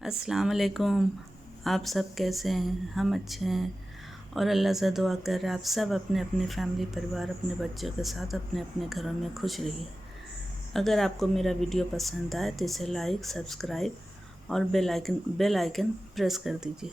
अस्सलाम वालेकुम। आप सब कैसे हैं? हम अच्छे हैं और अल्लाह से दुआ कर रहे हैं आप सब अपने अपने फैमिली परिवार अपने बच्चों के साथ अपने अपने घरों में खुश रहिए। अगर आपको मेरा वीडियो पसंद आए तो इसे लाइक, सब्सक्राइब और बेल आइकन प्रेस कर दीजिए।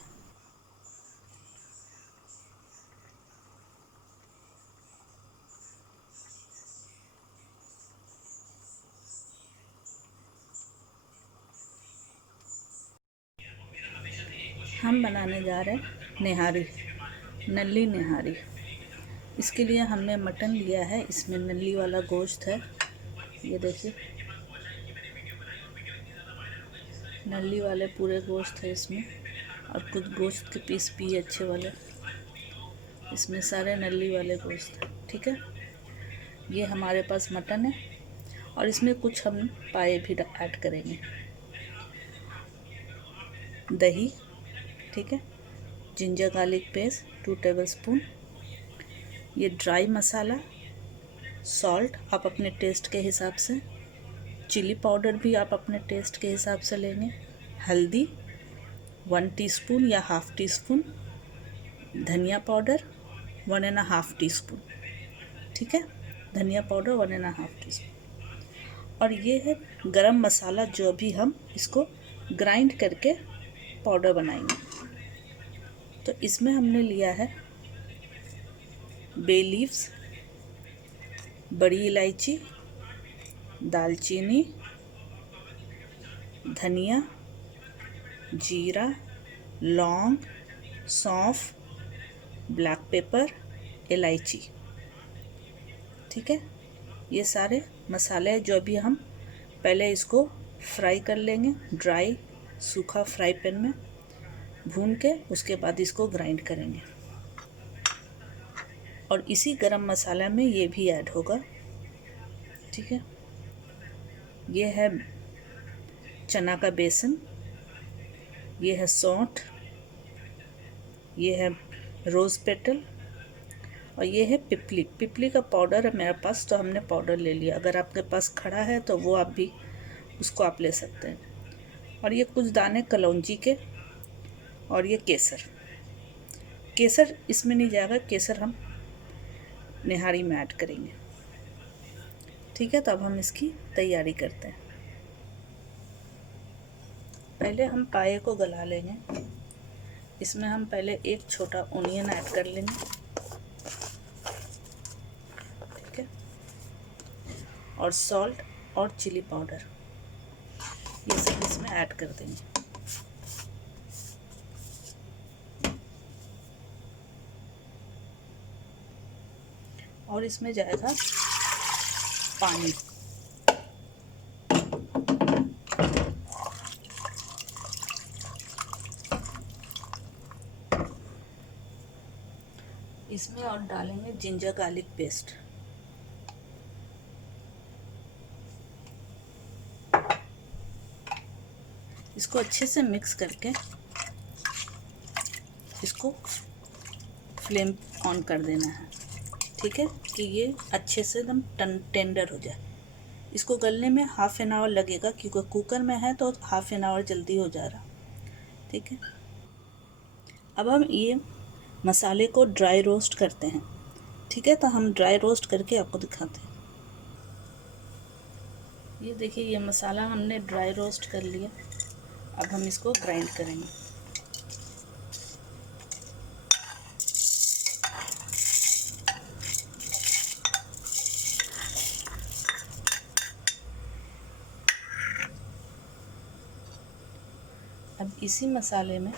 हम बनाने जा रहे हैं निहारी, नल्ली निहारी। इसके लिए हमने मटन लिया है, इसमें नल्ली वाला गोश्त है। ये देखिए, नल्ली वाले पूरे गोश्त है इसमें, और कुछ गोश्त के पीस भी अच्छे वाले। इसमें सारे नल्ली वाले गोश्त, ठीक है। ये हमारे पास मटन है और इसमें कुछ हम पाए भी ऐड करेंगे। दही, ठीक है। Ginger garlic paste 2 tablespoon. ये ड्राई मसाला, सॉल्ट आप अपने टेस्ट के हिसाब से, चिली पाउडर भी आप अपने टेस्ट के हिसाब से लेंगे। हल्दी 1 टीस्पून या हाफ टी स्पून। धनिया पाउडर 1.5 टीस्पून, ठीक है। धनिया पाउडर 1.5 टीस्पून। और ये है गरम मसाला, जो भी हम इसको ग्राइंड करके पाउडर बनाएंगे। तो इसमें हमने लिया है बे लीव्स, बड़ी इलायची, दालचीनी, धनिया, जीरा, लौंग, सौंफ, ब्लैक पेपर, इलायची, ठीक है। ये सारे मसाले जो भी हम पहले इसको फ्राई कर लेंगे, ड्राई सूखा फ्राई पैन में भून के, उसके बाद इसको ग्राइंड करेंगे। और इसी गरम मसाला में ये भी ऐड होगा, ठीक है। ये है चना का बेसन, ये है सौंठ, ये है रोज़ पेटल, और ये है पिपली। पिपली का पाउडर है मेरे पास, तो हमने पाउडर ले लिया। अगर आपके पास खड़ा है तो वो आप भी उसको आप ले सकते हैं। और ये कुछ दाने कलौंजी के, और ये केसर। केसर इसमें नहीं जाएगा, केसर हम निहारी में ऐड करेंगे, ठीक है। तो अब हम इसकी तैयारी करते हैं। पहले हम पाए को गला लेंगे। इसमें हम पहले एक छोटा ओनियन ऐड कर लेंगे, ठीक है। और सॉल्ट और चिली पाउडर ये सब इसमें ऐड कर देंगे। और इसमें जाएगा पानी। इसमें और डालेंगे जिंजर गार्लिक पेस्ट। इसको अच्छे से मिक्स करके इसको फ्लेम ऑन कर देना है, ठीक है, कि ये अच्छे से एकदम टेंडर हो जाए। इसको गलने में हाफ एन आवर लगेगा, क्योंकि कुकर में है तो हाफ एन आवर जल्दी हो जा रहा, ठीक है। अब हम ये मसाले को ड्राई रोस्ट करते हैं, ठीक है। तो हम ड्राई रोस्ट करके आपको दिखाते हैं। ये देखिए, ये मसाला हमने ड्राई रोस्ट कर लिया। अब हम इसको ग्राइंड करेंगे। अब इसी मसाले में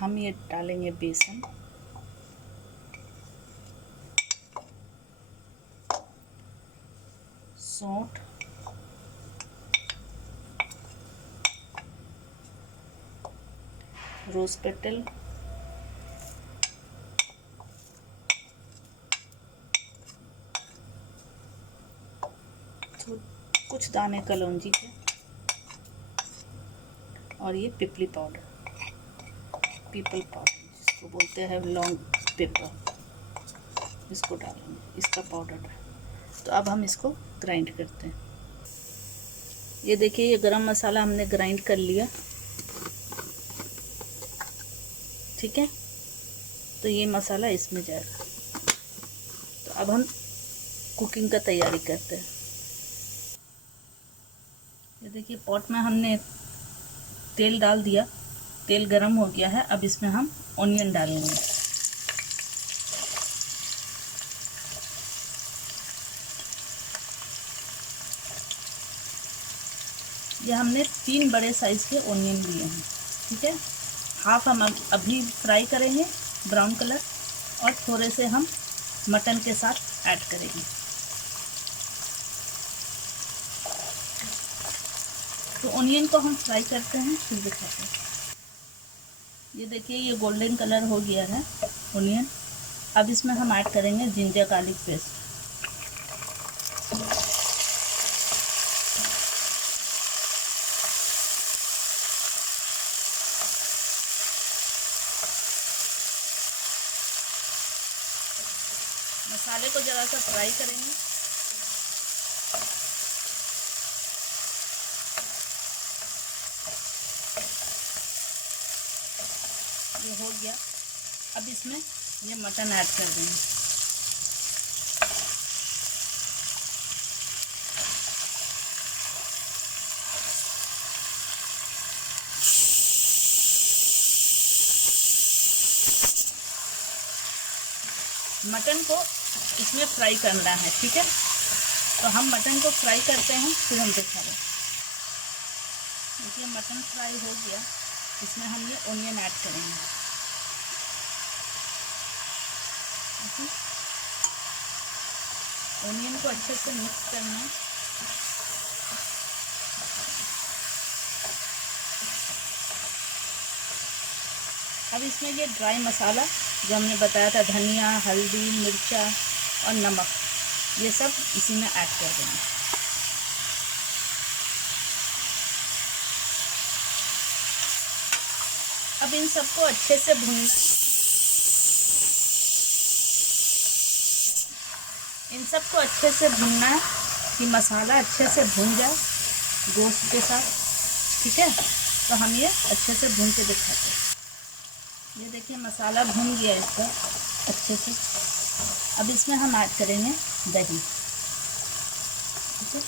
हम ये डालेंगे बेसन, सौंठ, रोज पेटल, कुछ दाने कलौंजी के, और ये पिपली पाउडर, पीपल पाउडर जिसको बोलते हैं, लॉन्ग पेपर, इसको डालेंगे, इसका पाउडर है। तो अब हम इसको ग्राइंड करते हैं। ये देखिए, ये गरम मसाला हमने ग्राइंड कर लिया। ठीक है, तो ये मसाला इसमें जाएगा। तो अब हम कुकिंग का तैयारी करते हैं। ये देखिए पॉट में हमने तेल डाल दिया, तेल गरम हो गया है। अब इसमें हम ऑनियन डालेंगे। ये हमने 3 बड़े साइज़ के ऑनियन लिए हैं, ठीक है। हाफ हम अभी फ्राई करेंगे ब्राउन कलर, और थोड़े से हम मटन के साथ ऐड करेंगे। तो ऑनियन को हम फ्राई करते हैं, फिर दिखाते हैं। ये देखिए ये गोल्डन कलर हो गया है ऑनियन। अब इसमें हम ऐड करेंगे जिंजर गार्लिक पेस्ट। मसाले को ज़रा सा फ्राई करेंगे। ये हो गया। अब इसमें ये मटन ऐड कर देंगे। मटन को इसमें फ्राई करना है, ठीक है। तो हम मटन को फ्राई करते हैं, फिर हम दिखा रहे हैं। देखिए मटन फ्राई हो गया। इसमें हम ये ऑनियन ऐड करेंगे। ऑनियन को अच्छे से मिक्स करना है। अब इसमें ये ड्राई मसाला जो हमने बताया था, धनिया, हल्दी, मिर्चा और नमक, ये सब इसी में ऐड कर देंगे। अब इन सबको अच्छे से भूनना है। इन सबको अच्छे से भूनना है कि मसाला अच्छे से भून जाए गोश्त के साथ, ठीक है। तो हम ये अच्छे से भून के दिखाते हैं। ये देखिए मसाला भून गया इसका अच्छे से। अब इसमें हम ऐड करेंगे दही, ठीक है।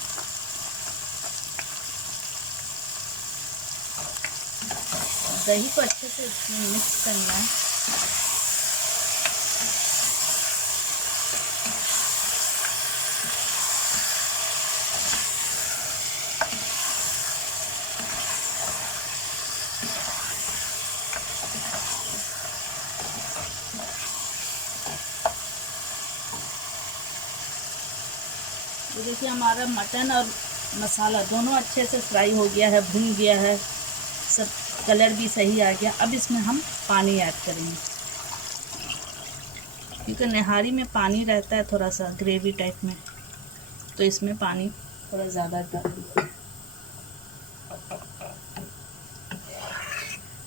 दही को अच्छे से इसमें मिक्स करना है। तो देखिए हमारा मटन और मसाला दोनों अच्छे से फ्राई हो गया है, भुन गया है, सब कलर भी सही आ गया। अब इसमें हम पानी ऐड करेंगे, क्योंकि निहारी में पानी रहता है थोड़ा सा ग्रेवी टाइप में, तो इसमें पानी थोड़ा ज़्यादा डालेंगे।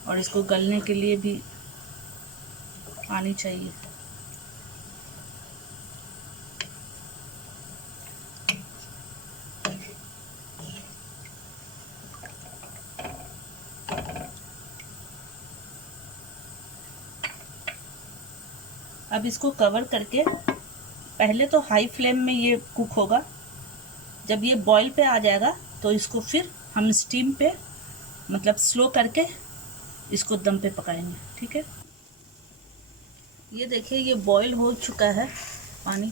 और इसको गलने के लिए भी पानी चाहिए। अब इसको कवर करके पहले तो हाई फ्लेम में ये कुक होगा। जब ये बॉईल पे आ जाएगा तो इसको फिर हम स्टीम पे मतलब स्लो करके इसको दम पे पकाएंगे, ठीक है। ये देखिए ये बॉईल हो चुका है पानी।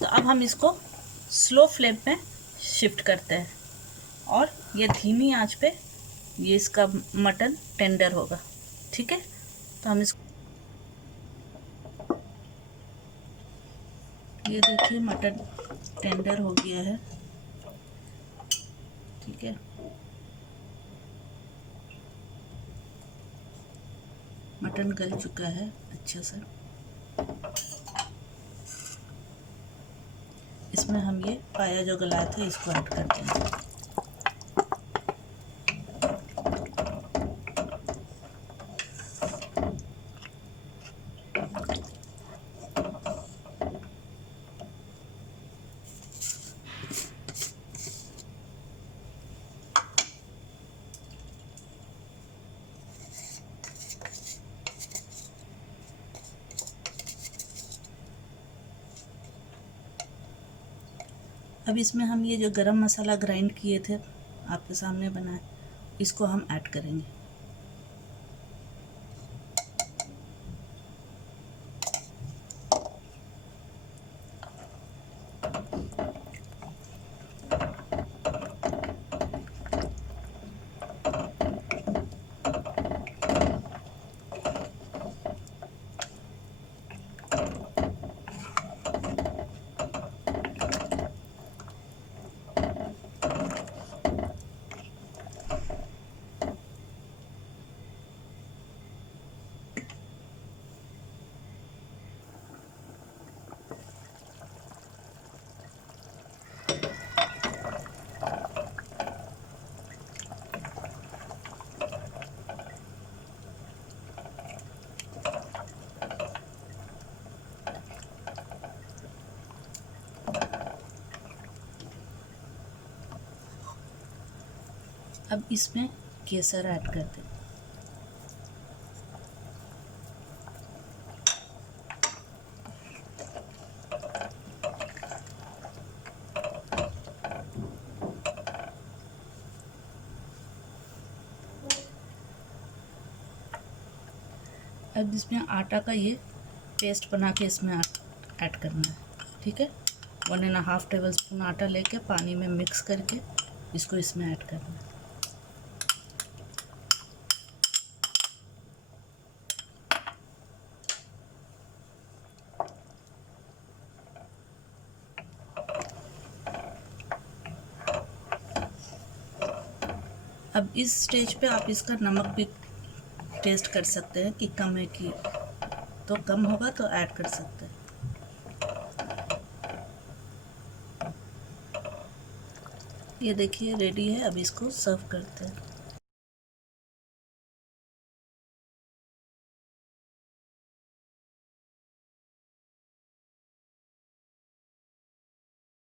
तो अब हम इसको स्लो फ्लेम पे शिफ्ट करते हैं, और ये धीमी आंच पे ये इसका मटन टेंडर होगा, ठीक है। तो हम इसको, ये देखिए मटन टेंडर हो गया है, ठीक है। मटन गल चुका है अच्छा सा। इसमें हम ये पाया जो गलाए थे इसको ऐड कर देंगे। अब इसमें हम ये जो गरम मसाला ग्राइंड किए थे, आपके सामने बनाए, इसको हम ऐड करेंगे। अब इसमें केसर ऐड कर दें। अब इसमें आटा का ये पेस्ट बना के इसमें ऐड करना है, ठीक है। 1.5 टेबल स्पून आटा लेके पानी में मिक्स करके इसको इसमें ऐड करना है। अब इस स्टेज पे आप इसका नमक भी टेस्ट कर सकते हैं कि कम है, कि तो कम होगा तो ऐड कर सकते हैं। ये देखिए रेडी है। अब इसको सर्व करते हैं।